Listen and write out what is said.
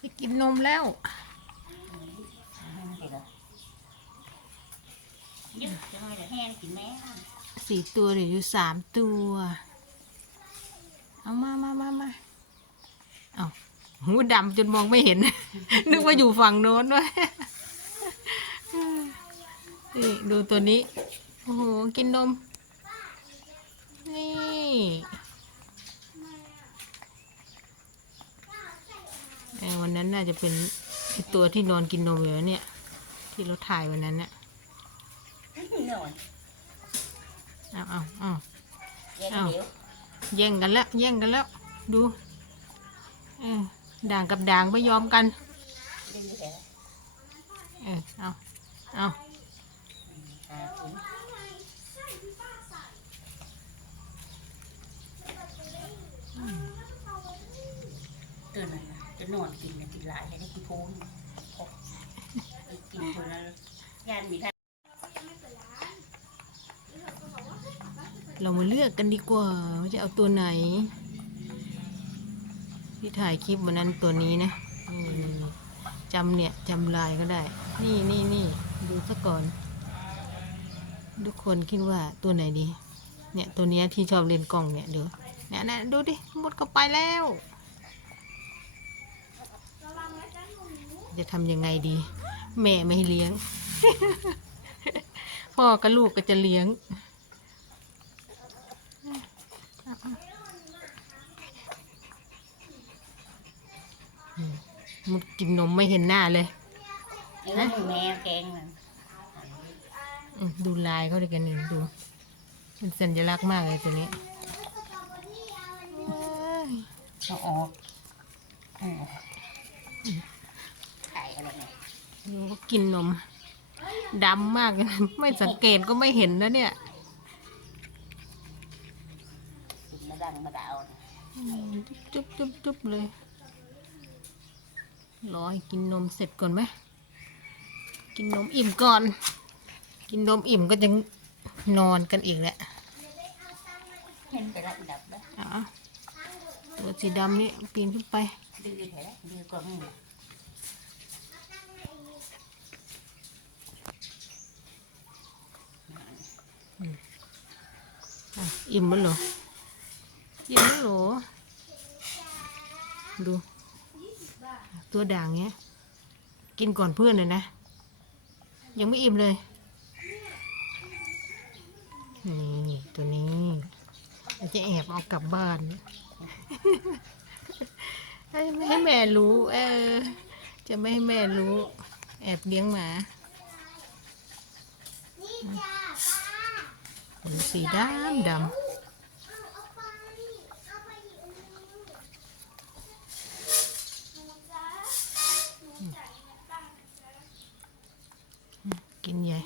ไปกินนมแล้วสี่ตัวเหลืออยู่สามตัว เอามามามามาเอาหูดำจนมองไม่เห็น นึกว่าอยู่ฝั่งโน้นด้วยนี่ดูตัวนี้ โอ้โห กินนม นี่เออ วันนั้นน่าจะเป็นไอ้ตัวที่นอนกินนมอยู่แล้วเนี่ย ที่เราถ่ายวันนั้นเนี่ยนอนเอาเอาเอาแยกเดี๋ยวแย่งกันแล้วแย่งกันแล้ว ดูเออด่างกับด่างไม่ยอมกันดื้อแท้เออเอาเอาหากินตัว นั้นน่ะจะนอนกินนะกินหลายเลยได้กินพูนกินคนละย่านมีท่านเรามาเลือกกันดีกว่าว่าจะเอาตัวไหน ที่ถ่ายคลิปวันนั้นตัวนี้นะนี่จำเนี่ยจำลายก็ได้ นี่นี่นี่ดูซะก่อน ทุกคนคิดว่าตัวไหนดี เนี่ยตัวนี้ที่ชอบเล่นกล้องเนี่ยเดี๋ยวเนี่ยนะดูดิหมดก็ไปแล้ว จะทำยังไงดี แม่ไม่ให้เลี้ยง พ่อกับลูกก็จะเลี้ยงมุดกินนมไม่เห็นหน้าเลยไอ้ว่ามึงแม่แกงมันอืมดูลายเขาด้วยกันนี่ดู เป็นสัญลักษณ์มากเลยตัวนี้เอ้ยเอาออกเอาออกขายอะไรเนี่ย ดูเขา กินนมดำมากเลยไม่สังเกตก็ไม่เห็นนะเนี่ยกินมาดังมาดาวนะอืมจุ๊บจุ๊บจุ๊บเลยรอให้กินนมเสร็จก่อนไหมกินนมอิ่มก่อน กินนมอิ่มก็จะนอนกันอีกแหละเห็นแต่ละดับนะอะตัวสีดำนี่ปีนขึ้นไปดื้อแท้ดื้อกว่ามึง อิ่มแล้วเหรออิ่มแล้วเหรอดู ตัวด่างเนี้ย กินก่อนเพื่อนเลยนะ ยังไม่อิ่มเลย นี่ตัวนี้จะแอบเอากลับบ้าน ให้ไม่ให้แม่รู้ เออ จะไม่ให้แม่รู้ แอบเลี้ยงหมา ขนสีดำดำกินใหญ่